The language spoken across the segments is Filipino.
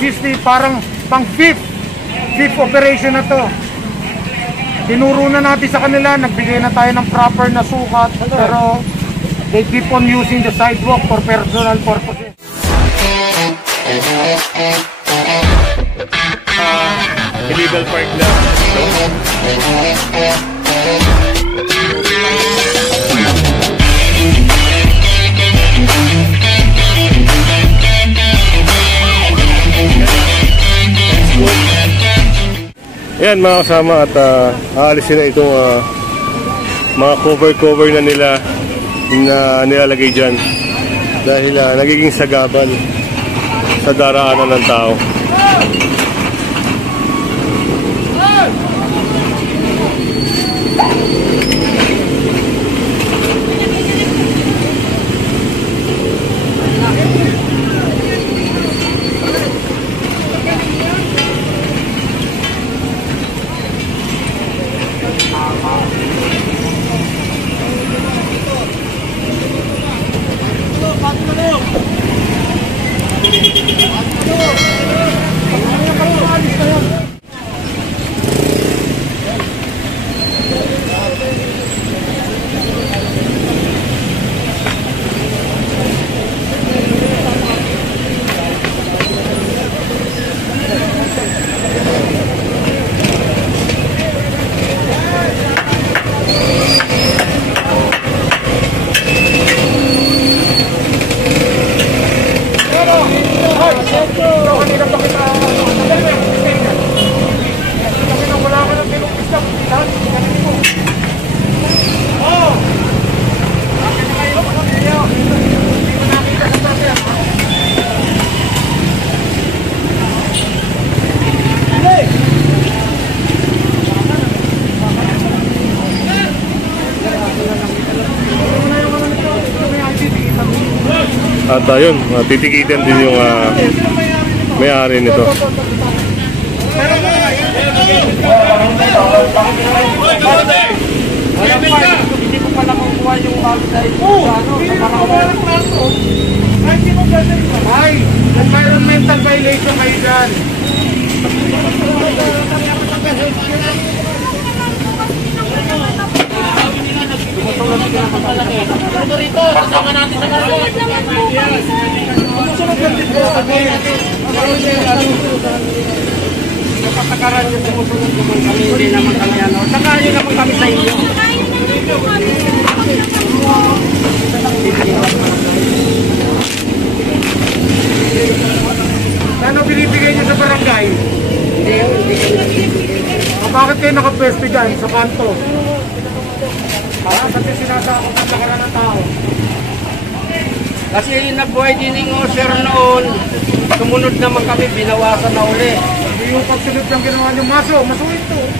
this is the parang pang fifth operation na to. Tinuro na natin sa kanila, nagbigay na tayo ng proper na sukat, pero they keep on using the sidewalk for personal purposes. Illegal park lang. Ayan mga kasama, at aalisin na itong mga cover na nila na nilalagay dyan dahil nagiging sagabal sa daraanan ng tao. At ayun, titikitin din yung may-ari nito. Hindi ko pala makuha yung ay, environmental violation kayo dyan. Rito, kasama natin sa kaso. Kapatakaran yung sumusunod naman kami, hindi naman kami ano. Saka yun naman kami sa inyo. Ano binibigay niyo sa barangay? Hindi. Bakit kayo nakapwesto dyan sa kanto? Kasi sinasakot ang lakaran ng tao. Kasi nabuhay din yung officer noon, sumunod naman kami, binawasan na uli. Yung pagsunod yung ginawa niyo, maso ito. Maso ito.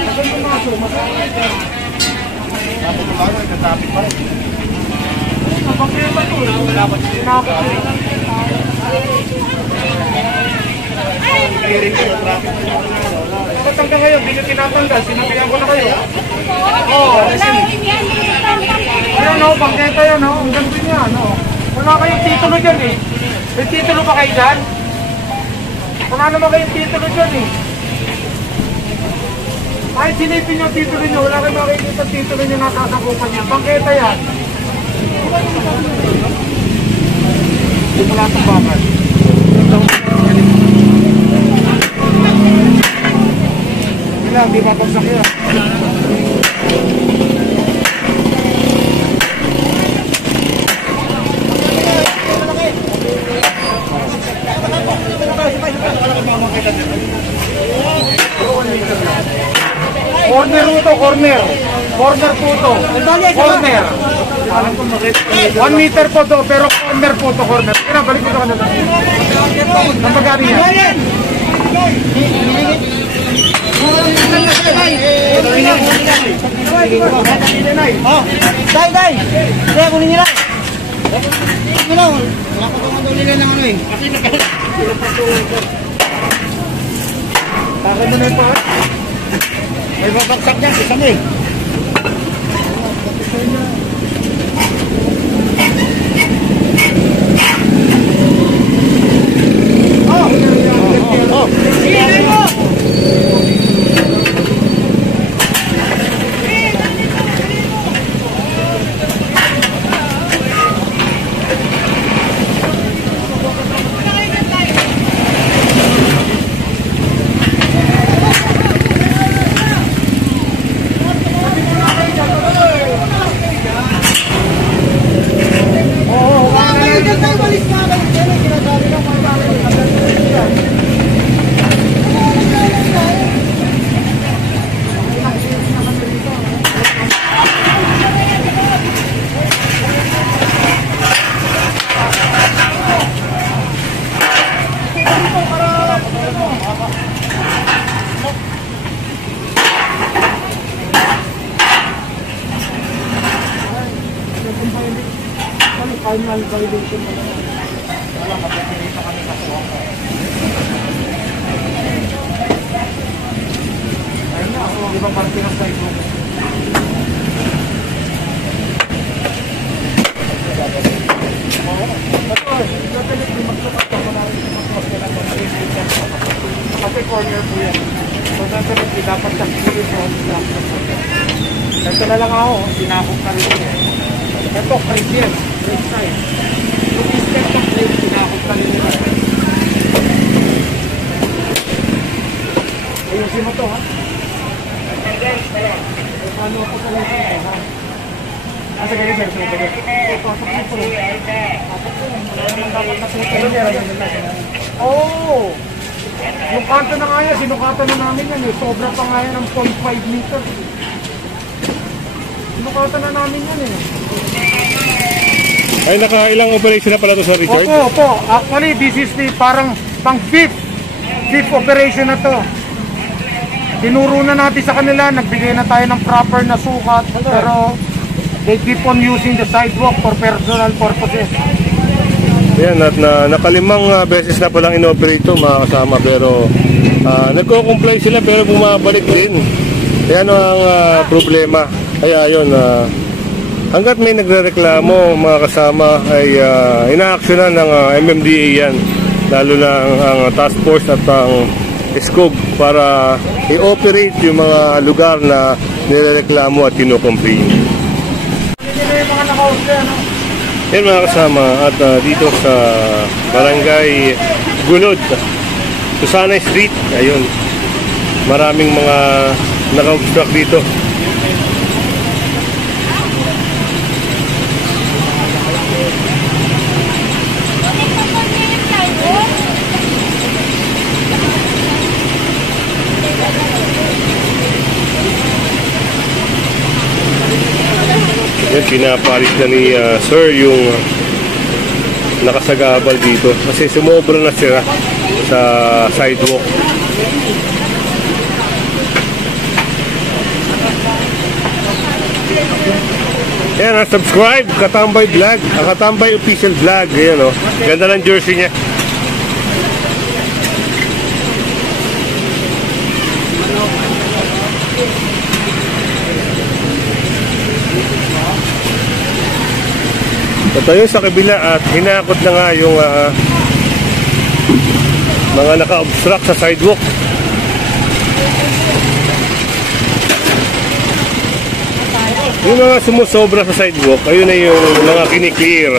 Tapos yung bago, nagtatapit pa rin. Napagkaya ba ito? Wala ba ito? Sinakot ito. Clearing kayo, traffic. Ba't hanggang ngayon, hindi nyo tinatanggal? Sinabihan ko na kayo. Ayan o, pangketa yun o. Ang ganda niya, no? Wala kayong titulo dyan eh. May titulo pa kayo dyan? Wala naman kayong titulo dyan eh. Kahit sinipin nyo titulo nyo, wala kayong makikita titulo nyo nasasakupan niya. Pangketa yan. Wala itong bakal. Wala, di ba pagsak yun? Corner ito, corner. Corner po ito. Corner. 1 meter po ito, pero corner po ito, corner. Kaya balik ko ito kanila. Ang pagkari niya. Day! Day, kunin nila. Wala ko itong nila ng ano eh. Takay mo na yun po. May babagsak niya, isa mo eh. personal violation na lang. Wala, kapag-irita kami sa kuha ko. Ayun na, di ba parte ng side mo? Kasi corner po yan. So definitely dapat sa spirit mo. Ito na lang ako, sinakop na rin yan. Ito, crate yan. Crate side. Yung step ng crate, sinakop na rin yan. Ayusin mo to, ha? Paano ako sa lang ito, ha? Asa ganyan, sir. Pasok mo po. Pasok po. Maraming dapat na oh! Yung kanto na nga yan, sinukatan na namin yan eh. Sobra pa nga yan ng 0.5 meters. Sinukatan na namin yan eh. Ay, nakailang operation na pala to, Sir Richard? Opo. Actually, this is the parang pang fifth operation na to. Tinuro na natin sa kanila, nagbigay na tayo ng proper na sukat, pero they keep on using the sidewalk for personal purposes. Yan, at nakalimang beses na palang inoperate ito mga kasama, pero nagko-comply sila pero bumabalik din. Yan ang problema. Kaya yun, hanggat may nagrereklamo mga kasama ay inaaksyonan ng MMDA yan, lalo na ang task force at ang SCOG para i-operate yung mga lugar na nirereklamo at kino-complain. Yan mga kasama, at dito sa Barangay Gunod, Susanay Street, ayun, maraming mga naka-obstruct dito. Yan, pinapalit na ni Sir yung nakasagabal dito kasi sumobra na sila sa sidewalk. Yan, subscribe Katambay Vlog, Katambay Official Vlog. Ayan, oh. Ganda ng jersey niya. Tayo sa kabila at hinakot na nga yung mga naka-obstruct sa sidewalk. Yung mga sumusobra sa sidewalk, ayun na yung mga kiniklear.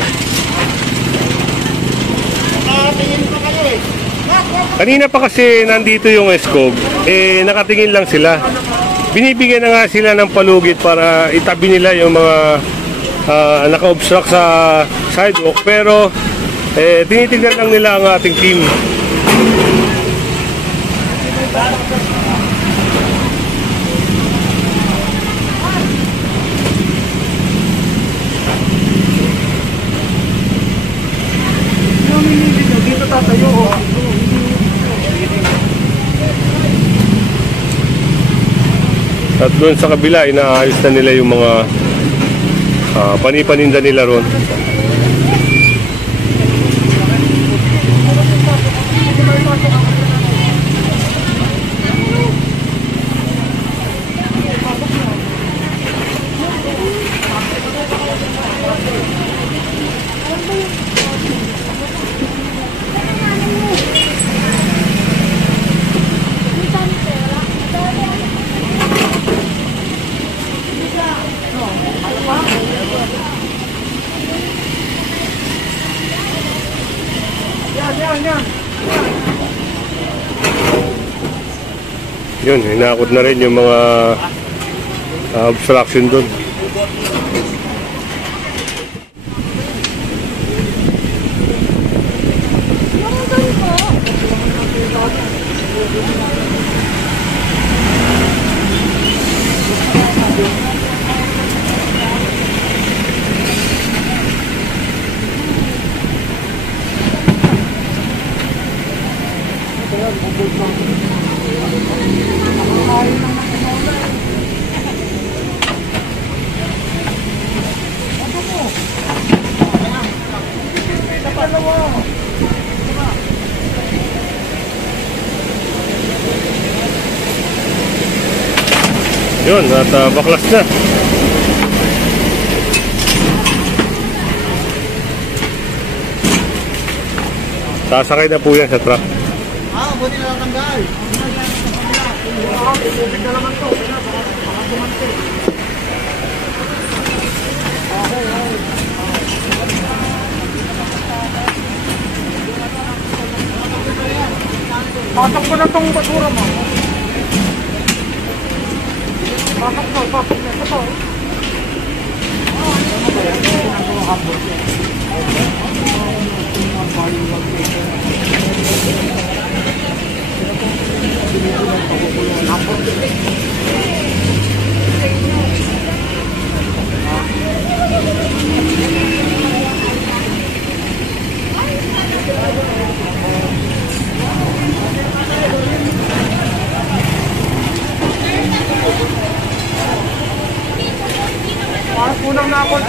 Kanina pa kasi nandito yung SCOG, nakatingin lang sila. Binibigyan na nga sila ng palugit para itabi nila yung mga naka-obstruct sa sidewalk, pero tinitignan lang nila ang ating team. Dito tatayo. At doon sa kabila, inaayos na nila yung mga panipaninda nila ron. Yun, hinakot na rin yung mga obstruction doon. Yun, at baklas na. Sasakay na po yan sa truck. Buti na lang tanggal. Tubig na naman to. Baka kumante. Pasok ko na tong basura mo. Pasok na. Ito to. Unang na-call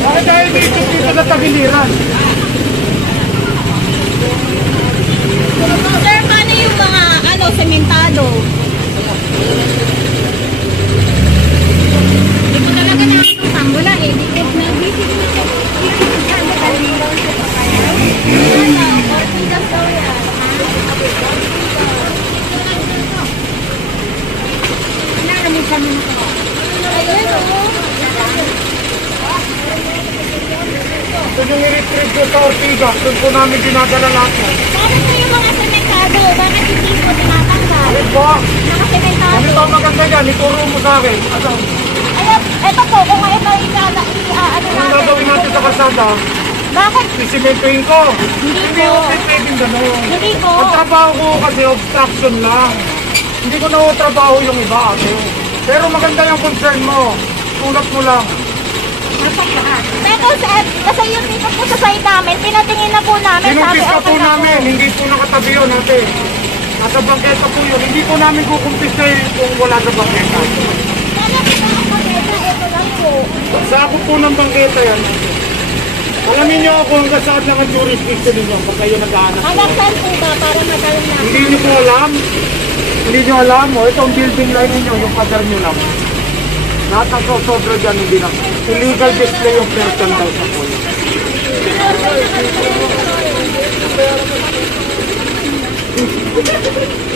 Bakit dahil dito sa tagiliran? Sir, paano yung mga sementado? Hindi ko talaga nakakasang wala eh. Di ko na-visit ko. Ito yung i-retrieve ko sa Ortiga. Doon po namin dinadala lahat mo. Paano po yung mga sementado? Bakit hindi mo tinatanggal? Ano po? Mga sementado. Ano ito ang maganda dyan? Ituro mo sa akin. Ano? Ayun, eto po, kung ito Ano gagawin natin sa kalsada? bakit? Sisimentohin ko. Hindi Hindi po. ko pwedeng gano'n. Hindi po. Ang trabaho ko kasi obstruction lang. Hindi ko na trabaho yung iba. Pero maganda yung concern mo. Tulad mo lang. Pero sir, kasi yung dito po sa site namin, pinatingin na po namin. Sinumpis na po okay na namin. Hindi po nakatabi yun natin. Nasa bangketa po yun. Hindi po namin kukumpis kayo kung wala sa bangketa. Kaya pinakapagkita, ito lang po. Sakop po ng bangketa yan. Alamin niyo kung hanggang saan lang ang jurisdiction ninyo pag kayo nag-aanap. Hanggang saan po ba para magaling na? Hindi niyo po alam. Hindi niyo alam. Itong building line ninyo, yung pader niyo lang. Lahat ng sosobra dyan, hindi lang. Illegal display of merchandise na po yun.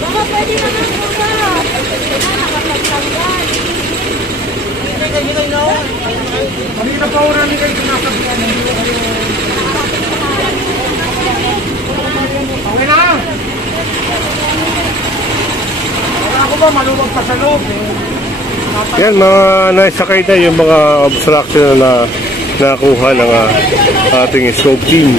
Baka pwede naman po ba? Nakapagtanggal. Kanina pa oras ni kayo sinasabihan. Okay na! Wala ko ba maluwag pa sa loob eh. Yan, mga naisakay na yung mga obstruction na nakuha ng ating scope team.